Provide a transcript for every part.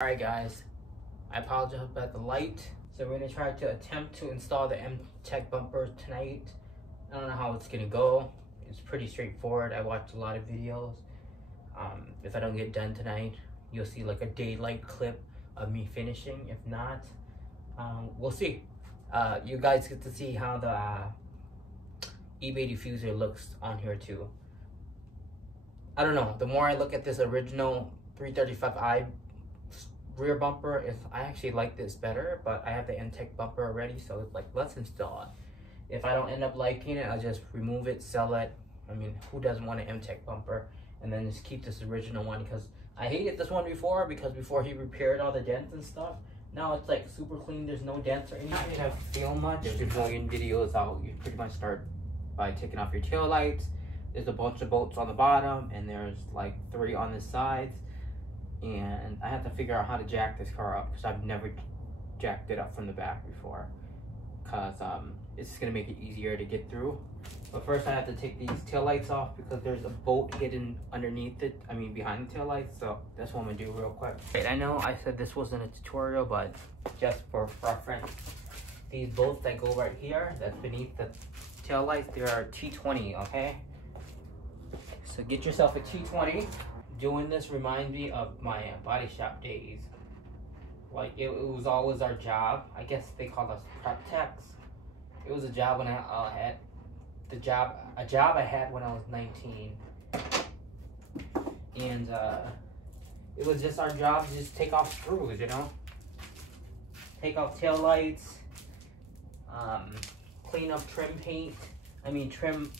Alright guys, I apologize about the light. So we're going to try to attempt to install the mtech bumper tonight. I don't know how it's going to go. It's pretty straightforward. I watched a lot of videos. If I don't get done tonight, you'll see like a daylight clip of me finishing. If not, we'll see. You guys get to see how the eBay diffuser looks on here too. I don't know, the more I look at this original 335i rear bumper, I actually like this better, but I have the mtech bumper already, so it's like, let's install it. If I don't end up liking it, I'll just remove it, sell it. I mean, who doesn't want an mtech bumper? And then just keep this original one, because I hated this one before, because before he repaired all the dents and stuff. Now it's like super clean, there's no dents or anything. I didn't have to feel much. There's a million videos out. You pretty much start by taking off your tail lights. There's a bunch of bolts on the bottom, and there's like 3 on the sides. And I have to figure out how to jack this car up, because I've never jacked it up from the back before, because it's going to make it easier to get through. But first I have to take these tail lights off, because there's a bolt hidden underneath it, behind the tail lights. So that's what I'm going to do real quick. I know I said this wasn't a tutorial, but just for reference, these bolts that go right here, that's beneath the tail lights, they are T20, okay? So get yourself a T20. Doing this reminds me of my body shop days. Like it was always our job. I guess they called us prep techs. It was a job when I had a job I had when I was 19, and it was just our job to just take off screws, you know, take off tail lights, clean up trim paint. Trim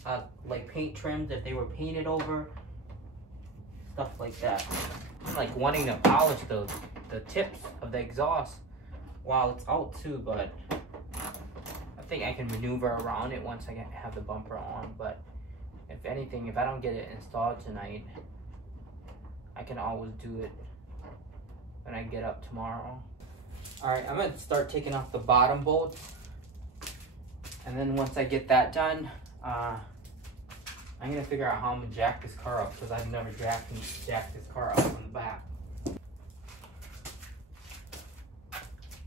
like paint trims if they were painted over. Stuff like that. I'm like wanting to polish the tips of the exhaust while it's out too, but I think I can maneuver around it once I have the bumper on. But if anything, if I don't get it installed tonight, I can always do it when I get up tomorrow. Alright, I'm going to start taking off the bottom bolts, and then once I get that done, I'm gonna figure out how I'm gonna jack this car up, because I've never jacked this car up from the back.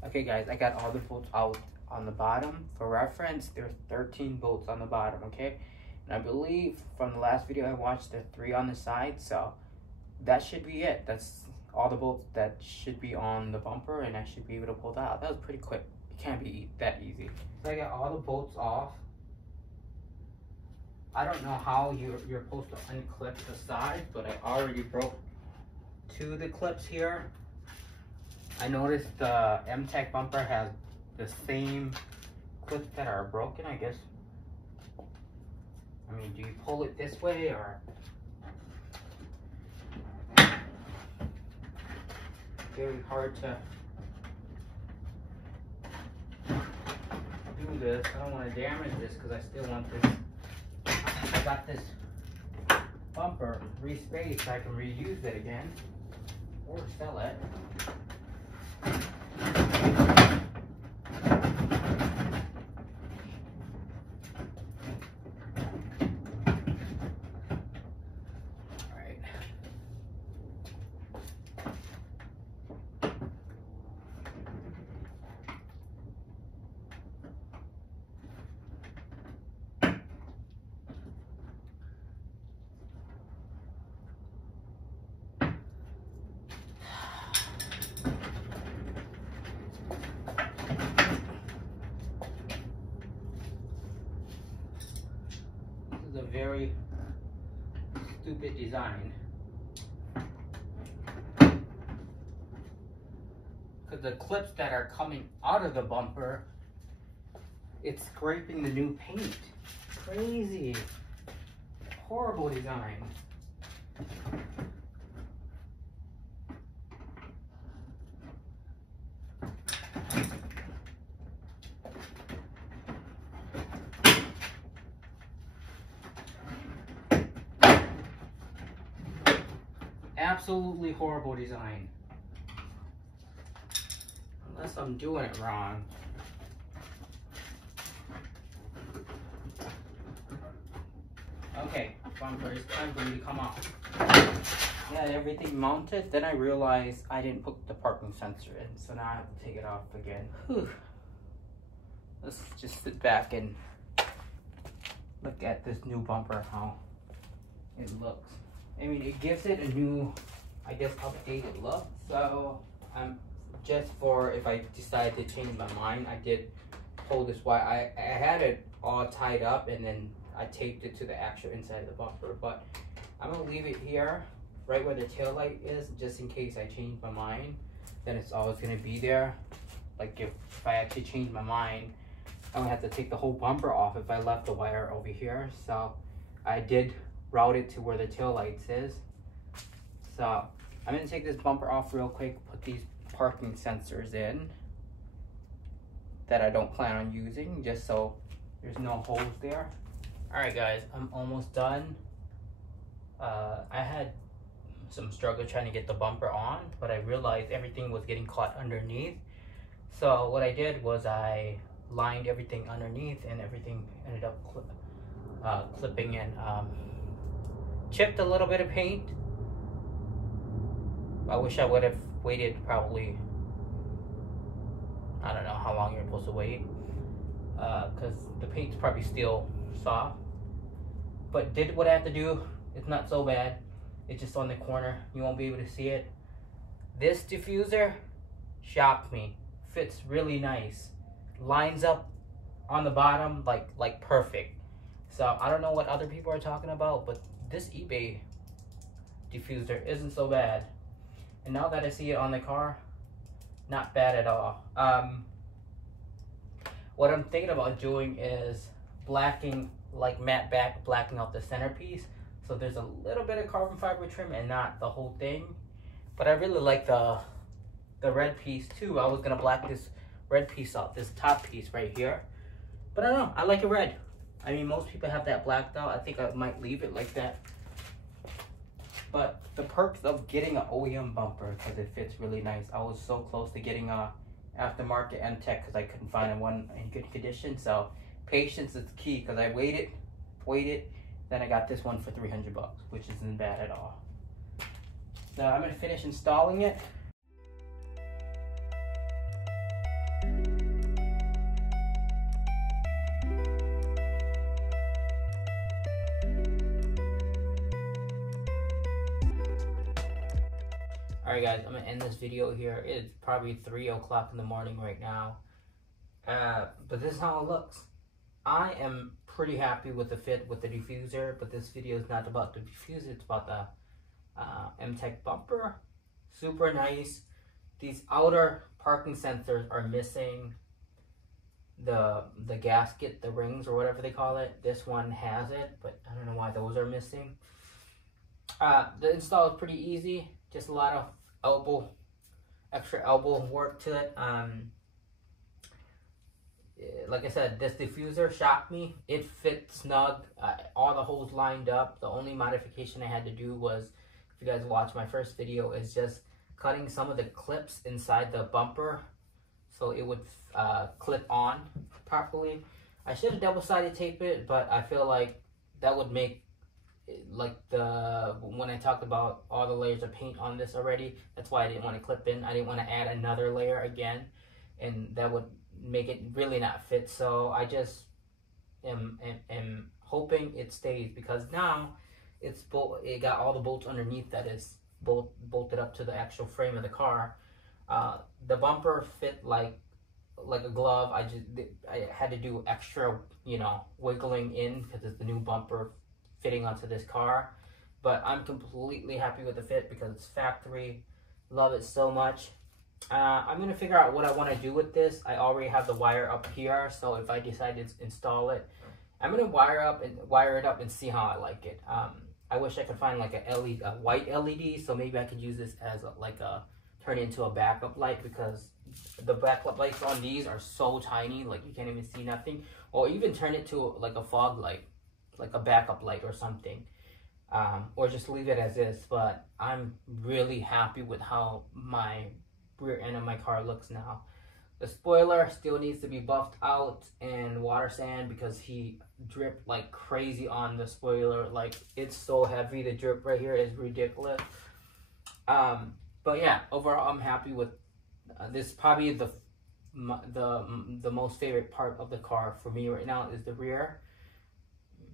Okay guys, I got all the bolts out on the bottom. For reference, there's 13 bolts on the bottom, okay? And I believe from the last video I watched, there are 3 on the side, so that should be it. That's all the bolts that should be on the bumper, and I should be able to pull that out. That was pretty quick. It can't be that easy. So I got all the bolts off. I don't know how you're supposed to unclip the side, but I already broke 2 of the clips here. I noticed the mtech bumper has the same clips that are broken, I guess. Do you pull it this way, or? Very hard to do this. I don't want to damage this, because I still want this. I got this bumper re-spaced so I can reuse it again or sell it. A very stupid design, because the clips that are coming out of the bumper, it's scraping the new paint. Crazy, horrible design. Absolutely horrible design. Unless I'm doing it wrong. Okay, bumper, it's time for you to come off. yeah, everything mounted. Then I realized I didn't put the parking sensor in, so now I have to take it off again. Whew. Let's just sit back and look at this new bumper, how it looks. I mean, it gives it a new, I guess, updated look. So just for if I decide to change my mind, I did hold this wire. I had it all tied up and then I taped it to the actual inside of the bumper, but I'm gonna leave it here right where the tail light is, just in case I change my mind. Then it's always gonna be there. Like if I actually change my mind, I would have to take the whole bumper off if I left the wire over here. So I did route it to where the tail lights is. So I'm gonna take this bumper off real quick, put these parking sensors in that I don't plan on using, just so there's no holes there. All right guys, I'm almost done. I had some struggle trying to get the bumper on, but I realized everything was getting caught underneath. So what I did was I lined everything underneath and everything ended up clipping and chipped a little bit of paint. I wish I would have waited probably, I don't know how long you're supposed to wait, because the paint's probably still soft. But did what I have to do. It's not so bad. It's just on the corner. You won't be able to see it. This diffuser shocked me. Fits really nice. Lines up on the bottom like perfect. So I don't know what other people are talking about, but this eBay diffuser isn't so bad. And now that I see it on the car, not bad at all. What I'm thinking about doing is blacking, like matte back, blacking out the centerpiece. So there's a little bit of carbon fiber trim and not the whole thing. But I really like the red piece too. I was gonna black this red piece out, this top piece right here. But I don't know, I like it red. I mean, most people have that blacked out. I think I might leave it like that. But the perks of getting an OEM bumper, because it fits really nice. I was so close to getting a aftermarket mtech because I couldn't find one in good condition. So patience is key, because I waited, then I got this one for 300 bucks, which isn't bad at all. So I'm gonna finish installing it. Alright guys, I'm gonna end this video here. It's probably 3 o'clock in the morning right now. But this is how it looks. I am pretty happy with the fit with the diffuser, but this video is not about the diffuser, it's about the mtech bumper. Super nice. These outer parking sensors are missing the gasket, the rings or whatever they call it. This one has it, but I don't know why those are missing. The install is pretty easy, just a lot of extra elbow work to it. Like I said, this diffuser shocked me. It fit snug, all the holes lined up. The only modification I had to do was, if you guys watch my first video, is just cutting some of the clips inside the bumper so it would clip on properly. I should have double-sided taped it, but I feel like that would make, like when I talked about all the layers of paint on this already, that's why I didn't want to clip in. I didn't want to add another layer again, and that would make it really not fit. So I just am hoping it stays, because now it got all the bolts underneath that is bolted up to the actual frame of the car. The bumper fit like a glove. I had to do extra, wiggling in, because it's the new bumper fitting onto this car. But I'm completely happy with the fit because it's factory. Love it so much. I'm gonna figure out what I want to do with this. I already have the wire up here, so if I decide to install it, I'm gonna wire it up and see how I like it. I wish I could find like a white LED, so maybe I could use this as turn it into a backup light, because the backup lights on these are so tiny, like you can't even see nothing. Or even turn it to like a fog light, like a backup light or something. Or just leave it as is. But I'm really happy with how my rear end of my car looks now. The spoiler still needs to be buffed out and water sand, because he dripped like crazy on the spoiler. Like, it's so heavy. The drip right here is ridiculous. But yeah, overall, I'm happy with this. Is probably the most favorite part of the car for me right now is the rear.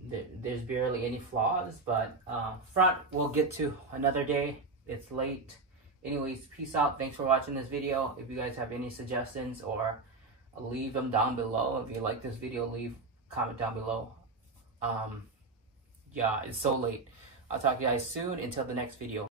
There's barely any flaws, but front we'll get to another day. It's late. Anyways, peace out. Thanks for watching this video. If you guys have any suggestions, or leave them down below. If you like this video, leave a comment down below. Yeah, it's so late. I'll talk to you guys soon. Until the next video.